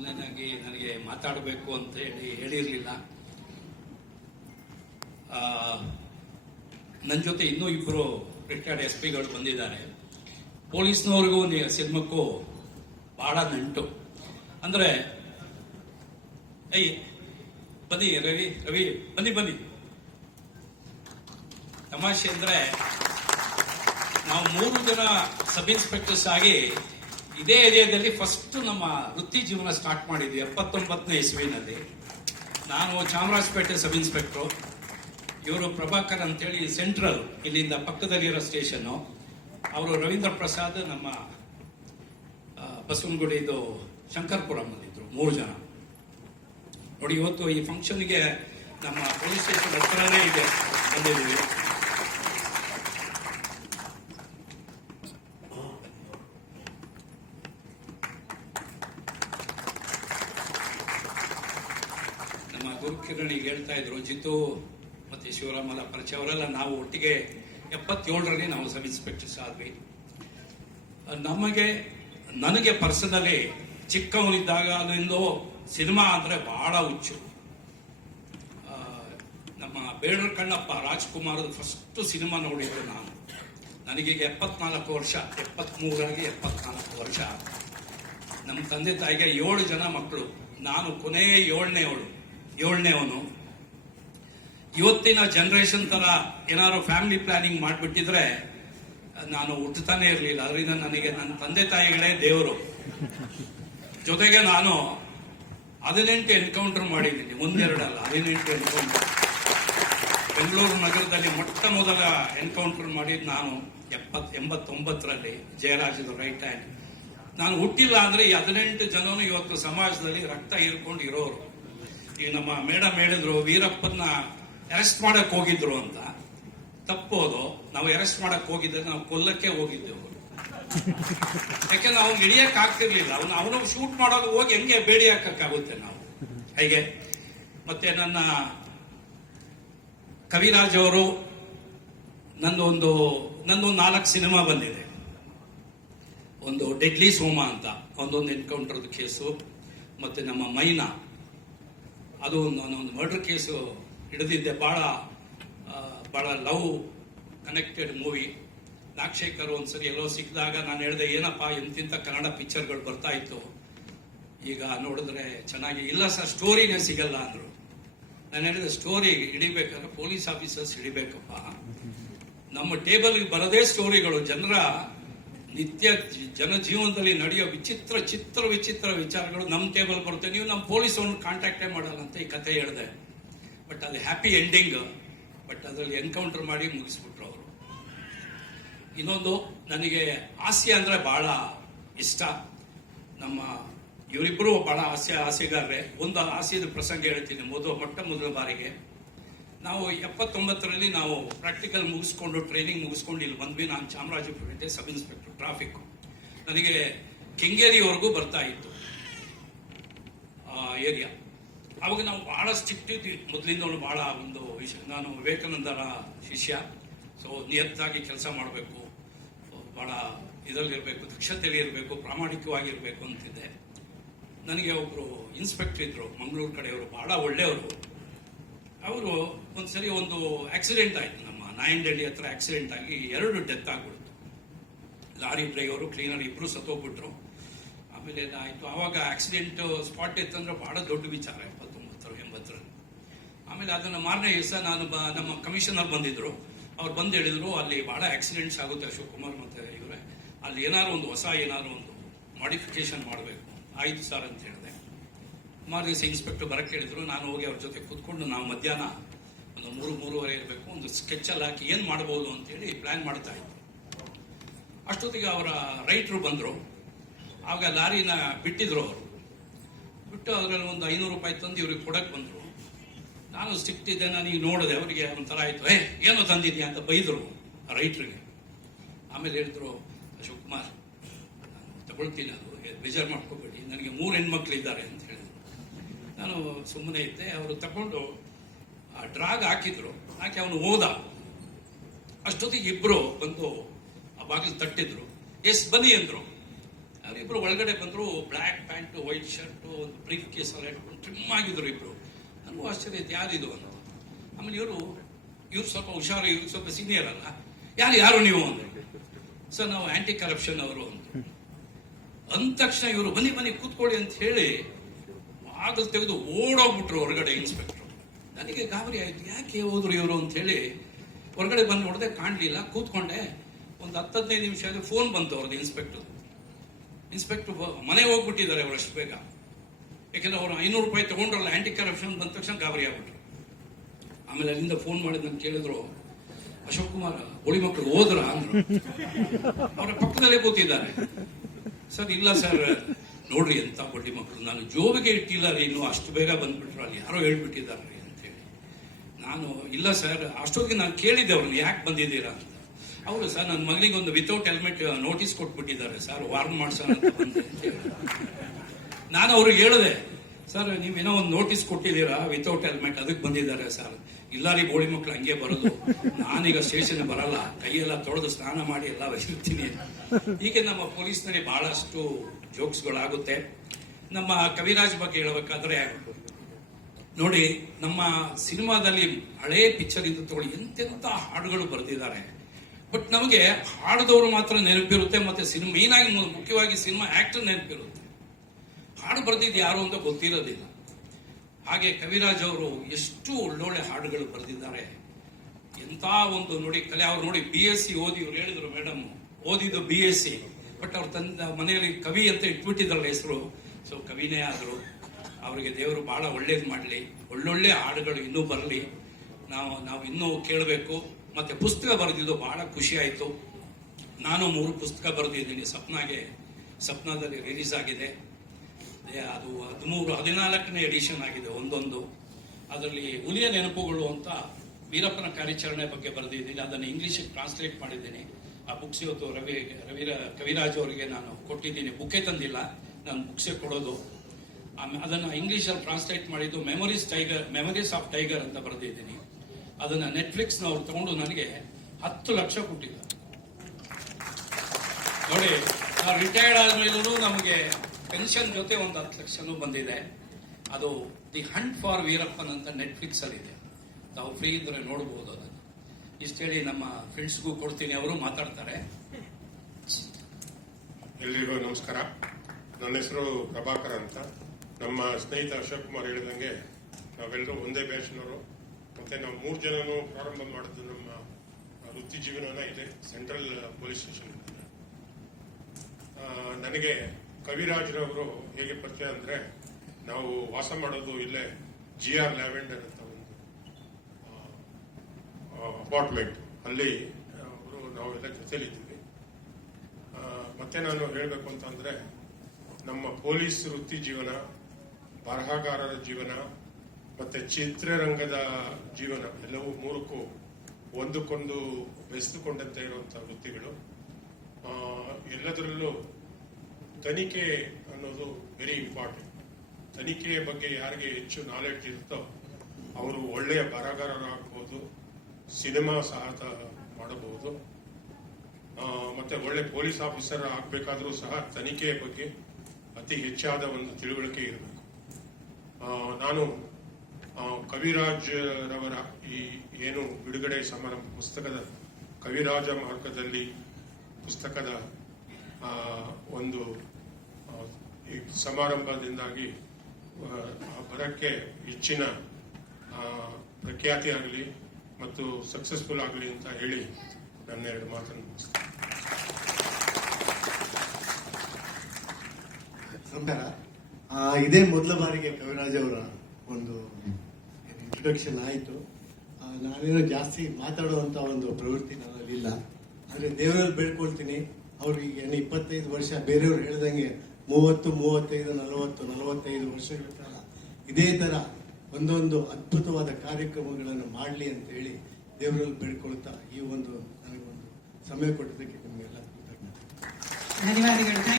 ಮೊದಲನೇದಾಗಿ ನನಗೆ ಮಾತಾಡಬೇಕು ಅಂತ ಹೇಳಿ ಹೇಳಿರಲಿಲ್ಲ. ನನ್ನ ಜೊತೆ ಇನ್ನೂ ಇಬ್ಬರು ರಿಟೈರ್ಡ್ ಎಸ್ ಪಿಗಳು ಬಂದಿದ್ದಾರೆ. ಪೊಲೀಸ್ನವ್ರಿಗೂ ಸಿನಿಮಕ್ಕೂ ಬಹಳ ನಂಟು. ಅಂದರೆ ಐ ಬನ್ನಿ ರವಿ ರವಿ, ಬನ್ನಿ ಬನ್ನಿ. ತಮಾಷೆ ಅಂದ್ರೆ, ನಾವು ಮೂರು ಜನ ಸಬ್ ಇನ್ಸ್ಪೆಕ್ಟರ್ಸ್ ಆಗಿ ಇದೇ ಏರಿಯಾದಲ್ಲಿ ಫಸ್ಟ್ ನಮ್ಮ ವೃತ್ತಿ ಜೀವನ ಸ್ಟಾರ್ಟ್ ಮಾಡಿದ್ವಿ ಎಪ್ಪತ್ತೊಂಬತ್ತನೇ ಇಸ್ವಿನಲ್ಲಿ. ನಾನು ಚಾಮರಾಜಪೇಟೆ ಸಬ್ ಇನ್ಸ್ಪೆಕ್ಟ್ರು ಇವರು ಪ್ರಭಾಕರ್ ಅಂತೇಳಿ ಸೆಂಟ್ರಲ್ ಇಲ್ಲಿಂದ ಪಕ್ಕದಲ್ಲಿರೋ ಸ್ಟೇಷನ್ನು ಅವರು ರವೀಂದ್ರ ಪ್ರಸಾದ್ ನಮ್ಮ ಬಸವನಗುಡಿದು ಶಂಕರ್ಪುರಮ್ಮಲ್ಲಿದ್ದರು ಮೂರು ಜನ. ನೋಡಿ, ಇವತ್ತು ಈ ಫಂಕ್ಷನ್ಗೆ ನಮ್ಮ ಪೊಲೀಸ್ ಸ್ಟೇಷನ್ ಹತ್ರನೇ ಇದೆ ಬಂದಿದ್ದೀವಿ. ಗುರುಕಿರಣಿಗೆ ಹೇಳ್ತಾ ಇದ್ರು, ಜಿತು ಮತ್ತೆ ಶಿವರಾಮಲ ಪರಿಚಯ, ಅವರೆಲ್ಲ ನಾವು ಒಟ್ಟಿಗೆ ಎಪ್ಪತ್ತೇಳರಲ್ಲಿ ನಾವು ಸಬ್ ಇನ್ಸ್ಪೆಕ್ಟರ್ಸ್ ಆದ್ವಿ ನಮಗೆ, ನನಗೆ ಪರ್ಸನಲಿ ಚಿಕ್ಕವನಿದ್ದಾಗ ಅದರಿಂದ ಸಿನಿಮಾ ಅಂದ್ರೆ ಬಹಳ ಹುಚ್ಚು. ನಮ್ಮ ಬೇಡರ್ ಕಣ್ಣಪ್ಪ ರಾಜ್ಕುಮಾರದ ಫಸ್ಟ್ ಸಿನಿಮಾ ನೋಡಿದ್ದು ನಾನು. ನನಗೀಗ ಎಪ್ಪತ್ನಾಲ್ಕು ವರ್ಷ ಎಪ್ಪತ್ಮೂರಾಗಿ ಎಪ್ಪತ್ನಾಲ್ಕು ವರ್ಷ. ನಮ್ಮ ತಂದೆ ತಾಯಿಗೆ ಏಳು ಜನ ಮಕ್ಕಳು. ನಾನು ಕೊನೆ ಏಳನೇವಳು ಏಳನೇವನು ಇವತ್ತಿನ ಜನರೇಷನ್ ತರ ಏನಾದ್ರು ಫ್ಯಾಮಿಲಿ ಪ್ಲಾನಿಂಗ್ ಮಾಡಿಬಿಟ್ಟಿದ್ರೆ ನಾನು ಹುಟ್ಟುತ್ತಾನೆ ಇರಲಿಲ್ಲ. ಅದರಿಂದ ನನಗೆ ನನ್ನ ತಂದೆ ತಾಯಿಗಳೇ ದೇವರು. ಜೊತೆಗೆ ನಾನು ಹದಿನೆಂಟು ಎನ್ಕೌಂಟರ್ ಮಾಡಿದ್ದೀನಿ. ಒಂದೆರಡಲ್ಲ, ಹದಿನೆಂಟು ಎನ್ಕೌಂಟರ್ ಬೆಂಗಳೂರು ನಗರದಲ್ಲಿ ಮೊಟ್ಟ ಮೊದಲ ಎನ್ಕೌಂಟರ್ ಮಾಡಿದ್ದು ನಾನು ಎಪ್ಪತ್, ಎಂಬತ್ತೊಂಬತ್ತರಲ್ಲಿ ಜಯರಾಜದ ರೈಟ್ ಹ್ಯಾಂಡ್ ನಾನು ಹುಟ್ಟಿಲ್ಲ ಅಂದ್ರೆ ಈ ಹದಿನೆಂಟು ಜನನು ಇವತ್ತು ಸಮಾಜದಲ್ಲಿ ರಕ್ತ ಹೀರ್ಕೊಂಡು ಇರೋರು. ಈ ನಮ್ಮ ಮೇಡಮ್ ಹೇಳಿದ್ರು ವೀರಪ್ಪನ ಅರೆಸ್ಟ್ ಮಾಡಕ್ ಹೋಗಿದ್ರು ಅಂತ. ತಪ್ಪೋದು. ನಾವು ಅರೆಸ್ಟ್ ಮಾಡಕ್ ಹೋಗಿದ್ರೆ ನಾವು ಕೊಲ್ಲಕ್ಕೆ ಹೋಗಿದ್ದೆವು. ಯಾಕಂದ್ರೆ ಅವ್ನು ಹಿಡಿಯಕ್ ಆಗ್ತಿರ್ಲಿಲ್ಲ. ಅವನು ಅವನು ಶೂಟ್ ಮಾಡೋದು ಹೋಗಿ ಹೆಂಗೆ ಬೇಡಿ ಹಾಕಕ್ಕಾಗುತ್ತೆ ನಾವು. ಹೇಗೆ? ಮತ್ತೆ ನನ್ನ ಕವಿರಾಜ್ ಅವರು ನನ್ನ ಒಂದು ನಾಲ್ಕು ಸಿನಿಮಾ ಬಂದಿದೆ. ಒಂದು ಡೆಡ್ಲಿ ಸೋಮ ಅಂತ. ಒಂದೊಂದು ಎನ್ಕೌಂಟರ್ದು ಕೇಸು ಮತ್ತೆ ನಮ್ಮ ಮೈನಾ. ಅದು ಒಂದು ಒಂದು ಮರ್ಡರ್ ಕೇಸು ಹಿಡಿದಿದ್ದೆ. ಭಾಳ ಬಹಳ ಲವ್ ಕನೆಕ್ಟೆಡ್ ಮೂವಿ ನಾಗಶೇಖರ್ ಒಂದ್ಸರಿ ಎಲ್ಲೋ ಸಿಕ್ಕಿದಾಗ ನಾನು ಹೇಳಿದೆ, ಏನಪ್ಪ, ಎಂತಿಂತ ಕನ್ನಡ ಪಿಕ್ಚರ್ಗಳು ಬರ್ತಾ ಇತ್ತು? ಈಗ ನೋಡಿದ್ರೆ ಚೆನ್ನಾಗಿ, ಇಲ್ಲ ಸರ್ ಸ್ಟೋರಿನೇ ಸಿಗಲ್ಲ ಅಂದ್ರು. ನಾನು ಹೇಳಿದೆ ಸ್ಟೋರಿ ಹಿಡಿಬೇಕಾದ್ರೆ ಪೊಲೀಸ್ ಆಫೀಸರ್ಸ್ ಹಿಡಿಬೇಕಪ್ಪ. ನಮ್ಮ ಟೇಬಲ್ಗೆ ಬರದೇ ಸ್ಟೋರಿಗಳು ಜನರ ನಿತ್ಯ ಜನಜೀವನದಲ್ಲಿ ಜನ ಜೀವನದಲ್ಲಿ ನಡೆಯೋ ವಿಚಿತ್ರ, ಚಿತ್ರ ವಿಚಿತ್ರ ವಿಚಾರಗಳು ನಮ್ಮ ಟೇಬಲ್ ಬರುತ್ತೆ. ನೀವು ನಮ್ಮ ಪೊಲೀಸ್ ಅವ್ರನ್ನ ಕಾಂಟ್ಯಾಕ್ಟೇ ಮಾಡಲ್ಲ ಅಂತ ಈ ಕತೆ ಹೇಳಿದೆ. ಬಟ್ ಅಲ್ಲಿ ಹ್ಯಾಪಿ ಎಂಡಿಂಗ್ ಬಟ್ ಅದರಲ್ಲಿ ಎನ್ಕೌಂಟರ್ ಮಾಡಿ ಮುಗಿಸ್ಬಿಟ್ರು ಅವರು. ಇನ್ನೊಂದು, ನನಗೆ ಹಾಸ್ಯ ಅಂದರೆ ಬಹಳ ಇಷ್ಟ. ನಮ್ಮ ಇವರಿಬ್ಬರು ಬಹಳ ಹಾಸ್ಯ ಹಾಸ್ಯಗಾರರೇ. ಒಂದು ಹಾಸ್ಯದ ಪ್ರಸಂಗ ಹೇಳ್ತೀನಿ ಮೊದಲು ಮೊಟ್ಟ ಮೊದಲ ಬಾರಿಗೆ. ನಾವು ಎಪ್ಪತ್ತೊಂಬತ್ತರಲ್ಲಿ ನಾವು ಪ್ರಾಕ್ಟಿಕಲ್ ಮುಗಿಸ್ಕೊಂಡು ಟ್ರೈನಿಂಗ್ ಮುಗಿಸ್ಕೊಂಡು ಇಲ್ಲಿ ಬಂದ್ವಿ. ನಾನು ಚಾಮರಾಜಪೇಟೆ ಸಬ್ ಇನ್ಸ್ಪೆಕ್ಟರ್ ಟ್ರಾಫಿಕ್ ನನಗೆ ಕೆಂಗೇರಿವರೆಗೂ ಬರ್ತಾ ಇತ್ತು ಏರಿಯಾ ಅವಾಗ ನಾವು ಬಹಳ ಸ್ಟ್ರಿಕ್ಟ್ ಇದ್ವಿ. ಮೊದಲಿಂದ ಬಹಳ ಒಂದು ವಿಷಯ ನಾನು ವಿವೇಕಾನಂದರ ಶಿಷ್ಯ. ಸೊ ನಿಯತ್ತಾಗಿ ಕೆಲಸ ಮಾಡಬೇಕು. ಬಹಳ ಇದರಲ್ಲಿರಬೇಕು ದಕ್ಷತೆಯಲ್ಲಿ ಇರಬೇಕು ಪ್ರಾಮಾಣಿಕವಾಗಿರಬೇಕು ಅಂತಿದ್ದೆ. ನನಗೆ ಒಬ್ಬರು ಇನ್ಸ್ಪೆಕ್ಟರ್ ಇದ್ದರು ಮಂಗಳೂರು ಕಡೆಯವರು, ಬಹಳ ಒಳ್ಳೆಯವರು. ಅವರು ಒಂದ್ಸರಿ ಒಂದು ಆಕ್ಸಿಡೆಂಟ್ ಆಯ್ತು. ನಮ್ಮ ನಾಯಂಡಹಳ್ಳಿ ಹತ್ರ ಆಕ್ಸಿಡೆಂಟ್ ಆಗಿ ಎರಡು ಡೆತ್ ಆಗ್ಬಿಡ್ತು. ಲಾರಿ ಡ್ರೈವರು ಕ್ಲೀನರ್ ಇಬ್ರು ಸತ್ತೋಗ್ಬಿಟ್ರು. ಆಮೇಲೆ ಏನಾಯ್ತು ಆವಾಗ ಆಕ್ಸಿಡೆಂಟ್ ಸ್ಪಾಟ್ ಇತ್ತಂದ್ರೆ ಬಹಳ ದೊಡ್ಡ ವಿಚಾರ, ಎಪ್ಪತ್ತೊಂಬತ್ತರ, ಎಂಬತ್ತರಲ್ಲಿ. ಆಮೇಲೆ ಅದನ್ನ ಮಾರನೇ ದಿವಸ ನಾನು ನಮ್ಮ ಕಮಿಷನರ್ ಬಂದಿದ್ರು. ಅವ್ರು ಬಂದು ಹೇಳಿದ್ರು, ಅಲ್ಲಿ ಬಹಳ ಆಕ್ಸಿಡೆಂಟ್ಸ್ ಆಗುತ್ತೆ ಅಶೋಕ್ ಕುಮಾರ್ ಮತ್ತೆ ಇವರೇ. ಅಲ್ಲಿ ಏನಾದ್ರು ಒಂದು ಹೊಸ ಏನಾದ್ರು ಒಂದು ಮಾಡಿಫಿಕೇಶನ್ ಮಾಡಬೇಕು. ಆಯ್ತು ಸರ್ ಅಂತ ಹೇಳಿದೆ. ಸುಮಾರು ದಿವಸ ಇನ್ಸ್ಪೆಕ್ಟರ್ ಬರಕ್ಕೆ ಹೇಳಿದ್ರು. ನಾನು ಹೋಗಿ ಅವ್ರ ಜೊತೆ ಕೂತ್ಕೊಂಡು ನಾವು ಮಧ್ಯಾಹ್ನ ಒಂದು ಮೂರು, ಮೂರುವರೆ ಇರಬೇಕು, ಒಂದು ಸ್ಕೆಚಲ್ಲಿ ಹಾಕಿ ಏನು ಮಾಡ್ಬೋದು ಅಂತೇಳಿ ಪ್ಲಾನ್ ಮಾಡ್ತಾ ಇದ್ದೆ. ಅಷ್ಟೊತ್ತಿಗೆ ಅವರ ರೈಟ್ರು ಬಂದರು. ಆಗ ಲಾರಿನ ಬಿಟ್ಟಿದ್ರು ಅವರು. ಬಿಟ್ಟು ಅದರಲ್ಲಿ ಒಂದು ಐನೂರು ರೂಪಾಯಿ ತಂದು ಇವ್ರಿಗೆ ಕೊಡಕ್ಕೆ ಬಂದರು. ನಾನು ಸಿಕ್ತಿದ್ದೆ ನನಗೆ ನೋಡಿದೆ, ಅವರಿಗೆ ಒಂಥರ ಆಯಿತು. ಏ, ಏನೋ ತಂದಿದ್ಯಾ? ಅಂತ ಬೈದರು ರೈಟ್ರಿಗೆ ಆಮೇಲೆ ಹೇಳಿದ್ರು, ಅಶೋಕ್ ಕುಮಾರ್, ನಾನು ತಗೊಳ್ತೀನಿ ಅದು. ಬೇಜಾರು ಮಾಡ್ಕೋಬೇಡಿ. ನನಗೆ ಮೂರು ಹೆಣ್ಮಕ್ಳಿದ್ದಾರೆ ಅಂತ ನಾನು ಸುಮ್ಮನೆ ಇದ್ದೆ, ಅವರು ತಗೊಂಡು ಆ ಡ್ರಾಗ್ ಹಾಕಿದ್ರು. ಹಾಕಿ ಅವನು ಹೋದ. ಅಷ್ಟೊತ್ತಿಗೆ ಇಬ್ರು ಬಂದು ಆ ಬಾಗಿಲು ತಟ್ಟಿದ್ರು. ಎಸ್, ಬನ್ನಿ ಅಂದರು. ಅವರಿಬ್ಬರು ಒಳಗಡೆ ಬಂದ್ರು ಬ್ಲ್ಯಾಕ್ ಪ್ಯಾಂಟ್, ವೈಟ್ ಶರ್ಟ್, ಒಂದು ಬ್ರೀಫ್ ಕೇಸ್ ಎಲ್ಲ ಇಟ್ಕೊಂಡು ಟ್ರಿಮ್ ಆಗಿದ್ರು ಇಬ್ರು. ನನಗೂ ಆಶ್ಚರ್ಯ ಆಯ್ತು, ಯಾರಿದು ಅಂತ. ಆಮೇಲೆ ಇವರು, ಇವ್ರು ಸ್ವಲ್ಪ ಹುಷಾರು, ಇವ್ರು ಸ್ವಲ್ಪ ಸೀನಿಯರ್ ಅಲ್ಲ. ಯಾರು ಯಾರು ನೀವು ಅಂದ್ರೆ ಸರ್, ನಾವು ಆಂಟಿ ಕರಪ್ಷನ್ ಅವರು ಅಂತ. ಅಂದ ತಕ್ಷಣ ಇವರು, ಬನ್ನಿ ಬನ್ನಿ, ಕೂತ್ಕೊಳ್ಳಿ ಅಂತ ಹೇಳಿ ಬಾಗಿಲು ತೆಗೆದು ಓಡೋಗ್ಬಿಟ್ರು ಹೊರಗಡೆ ಇನ್ಸ್ಪೆಕ್ಟರ್ ನನಗೆ ಗಾಬರಿ ಆಯ್ತು. ಯಾಕೆ ಹೋದ್ರು ಇವರು ಅಂತ ಹೇಳಿ ಹೊರಗಡೆ ಬಂದು ನೋಡಿದೆ ಕಾಣಲಿಲ್ಲ. ಕೂತ್ಕೊಂಡೆ. ಒಂದು ಹತ್ತು ಹದಿನೈದು ನಿಮಿಷ ಆದ್ರೆ ಫೋನ್ ಬಂತು ಅವ್ರದ್ದು ಇನ್ಸ್ಪೆಕ್ಟರ್ ಇನ್ಸ್ಪೆಕ್ಟರ್ ಮನೆಗೆ ಹೋಗ್ಬಿಟ್ಟಿದ್ದಾರೆ ಅವರು ಅಷ್ಟು ಬೇಗ. ಯಾಕೆಂದ್ರೆ ಅವರು ಐನೂರು ರೂಪಾಯಿ ತಗೊಂಡ್ರಲ್ಲ ಆಂಟಿ ಕರಪ್ಷನ್ ಬಂದ ತಕ್ಷಣ ಗಾಬರಿ ಆಗ್ಬಿಟ್ರು. ಆಮೇಲೆ ಅಲ್ಲಿಂದ ಫೋನ್ ಮಾಡಿದ ನಂಗೆ ಕೇಳಿದ್ರು, ಅಶೋಕ್ ಕುಮಾರ್, ಹೋಳಿ ಮಕ್ಕಳು ಹೋದ್ರ? ಅಂದ್ರು. ಅವರ ಪಕ್ಕದಲ್ಲೇ ಕೂತಿದ್ದಾರೆ. ಸರ್, ಇಲ್ಲ ಸರ್. ನೋಡ್ರಿ ಎಂತ ಬಡ್ಡಿ ಮಕ್ಕಳು. ನಾನು ಜೋಬಿಗೆ ಇಟ್ಟಿಲ್ಲ ರೀ, ಇನ್ನು ಅಷ್ಟು ಬೇಗ ಬಂದ್ಬಿಟ್ರು, ಅಲ್ಲಿ ಯಾರೋ ಹೇಳ್ಬಿಟ್ಟಿದ್ದಾರೆ ರೀ ಅಂತೇಳಿ ನಾನು, ಇಲ್ಲ ಸರ್, ಅಷ್ಟೊತ್ತಿಗೆ ನಾನು ಕೇಳಿದ್ದೆ ಅವ್ರನ್ನ, ಯಾಕೆ ಬಂದಿದ್ದೀರಾ ಅಂತ. ಅವರು ಸರ್, ನನ್ನ ಮಗಳಿಗೆ ಒಂದು ವಿತೌಟ್ ಹೆಲ್ಮೆಟ್ ನೋಟಿಸ್ ಕೊಟ್ಬಿಟ್ಟಿದ್ದಾರೆ ಸರ್ ವಾರ್ನ್ ಮಾಡ್ಸೋಣ ಅಂತ ಬಂದೆ ನಾನು ಅವ್ರಿಗೆ ಹೇಳಿದೆ, ಸರ್ ನೀವೇನೋ ಒಂದು ನೋಟಿಸ್ ಕೊಟ್ಟಿದ್ದೀರಾ ವಿತೌಟ್ ಹೆಲ್ಮೆಟ್ ಅದಕ್ಕೆ ಬಂದಿದ್ದಾರೆ ಸರ್. ಇಲ್ಲ ರೀ ಬೋಳಿ ಮಕ್ಕಳು ಹಂಗೆ ಬರೋದು. ನಾನೀಗ ಸ್ಟೇಷನ್ ಬರಲ್ಲ. ಕೈಯೆಲ್ಲ ತೊಳೆದು ಸ್ನಾನ ಮಾಡಿ ಎಲ್ಲ ಇರ್ತೀನಿ ಹೀಗೆ ನಮ್ಮ ಪೊಲೀಸ್ನಲ್ಲಿ ಬಹಳಷ್ಟು ಜೋಕ್ಸ್ಗಳಾಗುತ್ತೆ. ನಮ್ಮ ಕವಿರಾಜ್ ಬಗ್ಗೆ ಹೇಳಬೇಕಾದ್ರೆ, ನೋಡಿ, ನಮ್ಮ ಸಿನಿಮಾದಲ್ಲಿ ಹಳೇ ಪಿಕ್ಚರ್ ಇಂದ ತಗೊಳ್ಳಿ ಎಂತೆಂತ ಹಾಡುಗಳು ಬರೆದಿದ್ದಾರೆ. ಬಟ್ ನಮಗೆ ಹಾಡದವರು ಮಾತ್ರ ನೆನಪಿರುತ್ತೆ, ಮತ್ತೆ ಸಿನಿಮಾ ಮೇನ್ ಆಗಿ ಮುಖ್ಯವಾಗಿ ಸಿನಿಮಾ ಆಕ್ಟರ್ ನೆನಪಿರುತ್ತೆ. ಹಾಡು ಬರೆದಿದ್ದು ಯಾರು ಅಂತ ಗೊತ್ತಿರೋದಿಲ್ಲ. ಹಾಗೆ ಕವಿರಾಜ್ ಅವರು ಎಷ್ಟು ಒಳ್ಳೊಳ್ಳೆ ಹಾಡುಗಳು ಬರೆದಿದ್ದಾರೆ. ಎಂತ ಒಂದು, ನೋಡಿ, ಕಲೆ, ಅವ್ರು ನೋಡಿ ಬಿ ಎಸ್ ಸಿ ಓದಿ, ಇವ್ರು ಹೇಳಿದ್ರು ಮೇಡಮ್ ಓದಿದ್ದು ಬಿ ಎಸ್ ಸಿ ಬಟ್ ಅವ್ರ ತಂದ ಮನೆಯಲ್ಲಿ ಕವಿ ಅಂತ ಇಟ್ಬಿಟ್ಟಿದ್ರಲ್ಲ ಹೆಸರು. ಸೊ ಕವಿನೇ ಆದರು. ಅವರಿಗೆ ದೇವರು ಬಹಳ ಒಳ್ಳೇದು ಮಾಡಲಿ. ಒಳ್ಳೊಳ್ಳೆ ಹಾಡುಗಳು ಇನ್ನೂ ಬರಲಿ. ನಾವು ನಾವು ಇನ್ನೂ ಕೇಳಬೇಕು. ಮತ್ತು ಪುಸ್ತಕ ಬರೆದಿದ್ದು ಭಾಳ ಖುಷಿ ಆಯಿತು. ನಾನು ಮೂರು ಪುಸ್ತಕ ಬರೆದಿದ್ದೀನಿ. ಸಪ್ನಾಗೆ ಸಪ್ನಾದಲ್ಲಿ ರಿಲೀಸ್ ಆಗಿದೆ. ಅದು ಹದಿಮೂರು, ಹದಿನಾಲ್ಕನೇ ಎಡಿಷನ್ ಆಗಿದೆ ಒಂದೊಂದು. ಅದರಲ್ಲಿ ಹುಲಿಯ ನೆನಪುಗಳು ಅಂತ ವೀರಪ್ಪನ ಕಾರ್ಯಾಚರಣೆ ಬಗ್ಗೆ ಬರೆದಿದ್ದೀನಿ. ಅದನ್ನು ಇಂಗ್ಲೀಷಿಗೆ ಟ್ರಾನ್ಸ್ಲೇಟ್ ಮಾಡಿದ್ದೀನಿ. ಆ ಬುಕ್ಸ್ ಇವತ್ತು ರವಿ, ರವಿರ, ಕವಿರಾಜ್ ಅವರಿಗೆ ನಾನು ಕೊಟ್ಟಿದ್ದೀನಿ. ಬುಕ್ಕೇ ತಂದಿಲ್ಲ. ನಾನು ಬುಕ್ಸೇ ಕೊಡೋದು. ಅದನ್ನು ಇಂಗ್ಲೀಷಲ್ಲಿ ಟ್ರಾನ್ಸ್ಲೇಟ್ ಮಾಡಿದ್ದು memories tiger memories of tiger ಅಂತ ಬರೆದಿದ್ದೀನಿ. ಅದನ್ನು ನೆಟ್ಫ್ಲಿಕ್ಸ್ನವ್ರು ತಗೊಂಡು ನನಗೆ ಹತ್ತು ಲಕ್ಷ ಕೊಟ್ಟಿದ್ದಾರೆ. ನೋಡಿ, ನಾವು ರಿಟೈರ್ಡ್ ಆದ್ಮೇಲೂ ನಮಗೆ ಪೆನ್ಷನ್ ಜೊತೆ ಒಂದು ಹತ್ತು ಲಕ್ಷನೂ ಬಂದಿದೆ. ಅದು ದಿ ಹಂಟ್ ಫಾರ್ ವೀರಪ್ಪನ್ ಅಂತ ನೆಟ್ಫ್ಲಿಕ್ಸಲ್ಲಿದೆ ತಾವು ಫ್ರೀ ಇದ್ರೆ ನೋಡಬಹುದು ಅದನ್ನು. ಇಷ್ಟು ಹೇಳಿ ನಮ್ಮ ಫ್ರೆಂಡ್ಸ್ಗೂ ಕೊಡ್ತೀನಿ, ಅವರು ಮಾತಾಡ್ತಾರೆ. ಎಲ್ರಿಗೂ ನಮಸ್ಕಾರ. ನನ್ನ ಹೆಸರು ಪ್ರಭಾಕರ್ ಅಂತ. ನಮ್ಮ ಸ್ನೇಹಿತ ಅಶೋಕ್ ಕುಮಾರ್ ಹೇಳಿದಂಗೆ ನಾವೆಲ್ಲರೂ ಒಂದೇ ಬ್ಯಾಚ್ನವರು ಮತ್ತೆ ನಾವು ಮೂರು ಜನನು ಪ್ರಾರಂಭ ಮಾಡಿದ್ದು ನಮ್ಮ ವೃತ್ತಿ ಜೀವನನ ಇದೆ, ಸೆಂಟ್ರಲ್ ಪೊಲೀಸ್ ಸ್ಟೇಷನ್ ನನಗೆ ಕವಿರಾಜ್ರವರು ಹೇಗೆ ಪರಿಚಯ ಅಂದ್ರೆ, ನಾವು ವಾಸ ಮಾಡೋದು ಇಲ್ಲೇ ಜಿ ಆರ್ ಲ್ಯಾವೆಂಡರ್ ಅಂತ ಅಪಾರ್ಟ್ಮೆಂಟ್ ಅಲ್ಲಿ ಅವರು ನಾವೆಲ್ಲ ಜೊತೆಲಿದ್ದೀವಿ. ಮತ್ತೆ ನಾನು ಹೇಳಬೇಕು ಅಂತಂದ್ರೆ, ನಮ್ಮ ಪೊಲೀಸ್ ವೃತ್ತಿ ಜೀವನ, ಬರಹಗಾರರ ಜೀವನ, ಮತ್ತೆ ಚಿತ್ರರಂಗದ ಜೀವನ, ಎಲ್ಲವೂ ಮೂರಕ್ಕೂ ಒಂದಕ್ಕೊಂದು ಬೆಸೆದುಕೊಂಡಂತೆ ಇರುವಂತಹ ವೃತ್ತಿಗಳು. ಎಲ್ಲದರಲ್ಲೂ ತನಿಖೆ ಅನ್ನೋದು ವೆರಿ ಇಂಪಾರ್ಟೆಂಟ್ ತನಿಖೆಯ ಬಗ್ಗೆ ಯಾರಿಗೆ ಹೆಚ್ಚು ನಾಲೆಡ್ಜ್ ಇರುತ್ತೋ, ಅವರು ಒಳ್ಳೆಯ ಬರಹಗಾರರಾಗಬಹುದು ಸಿನಿಮಾ ಸಹ ಮಾಡಬಹುದು. ಮತ್ತೆ ಒಳ್ಳೆ ಪೊಲೀಸ್ ಆಫೀಸರ್ ಆಗಬೇಕಾದರೂ ಸಹ ತನಿಖೆಯ ಬಗ್ಗೆ ಅತಿ ಹೆಚ್ಚಾದ ಒಂದು ತಿಳುವಳಿಕೆ ಇರಬೇಕು. ನಾನು ಕವಿರಾಜ್ ರವರ ಈ ಏನು ಬಿಡುಗಡೆ ಸಮಾರಂಭ ಪುಸ್ತಕದ ಕವಿರಾಜ ಮಾರ್ಗದಲ್ಲಿ ಪುಸ್ತಕದ ಒಂದು ಈ ಸಮಾರಂಭದಿಂದಾಗಿ ಬರಕ್ಕೆ ಹೆಚ್ಚಿನ ಪ್ರಖ್ಯಾತಿ ಆಗಲಿ ಮತ್ತು ಸಕ್ಸಸ್ಫುಲ್ ಆಗಲಿ ಅಂತ ಹೇಳಿ ನನ್ನ ಎರಡು ಮಾತನ್ನು ಸುಂದರ ಇದೇ ಮೊದಲ ಬಾರಿಗೆ ಕವಿರಾಜ್ ಅವರ ಒಂದು ಇಂಟ್ರೊಡಕ್ಷನ್ ಆಯಿತು. ನಾನೇನೋ ಜಾಸ್ತಿ ಮಾತಾಡುವಂತ ಒಂದು ಪ್ರವೃತ್ತಿ ನನ್ನಲ್ಲಿ ಇಲ್ಲ. ಆದರೆ ದೇವರಲ್ಲಿ ಬೇಡ್ಕೊಳ್ತೀನಿ. ಅವ್ರಿಗೆ ಇಪ್ಪತ್ತೈದು ವರ್ಷ, ಬೇರೆಯವ್ರು ಹೇಳ್ದಂಗೆ ಮೂವತ್ತು, ಮೂವತ್ತೈದು, ನಲವತ್ತು, ನಲವತ್ತೈದು ವರ್ಷಗಳ ಕಾಲ ಇದೇ ತರ ಒಂದೊಂದು ಅದ್ಭುತವಾದ ಕಾರ್ಯಕ್ರಮಗಳನ್ನು ಮಾಡಲಿ ಅಂತ ಹೇಳಿ ದೇವರಲ್ಲಿ ಬೇಡ್ಕೊಳ್ತಾ ಈ ಒಂದು ನನಗೊಂದು ಸಮಯ ಕೊಟ್ಟಿದ್ದಕ್ಕೆ ನಿಮಗೆಲ್ಲ ಧನ್ಯವಾದಗಳು.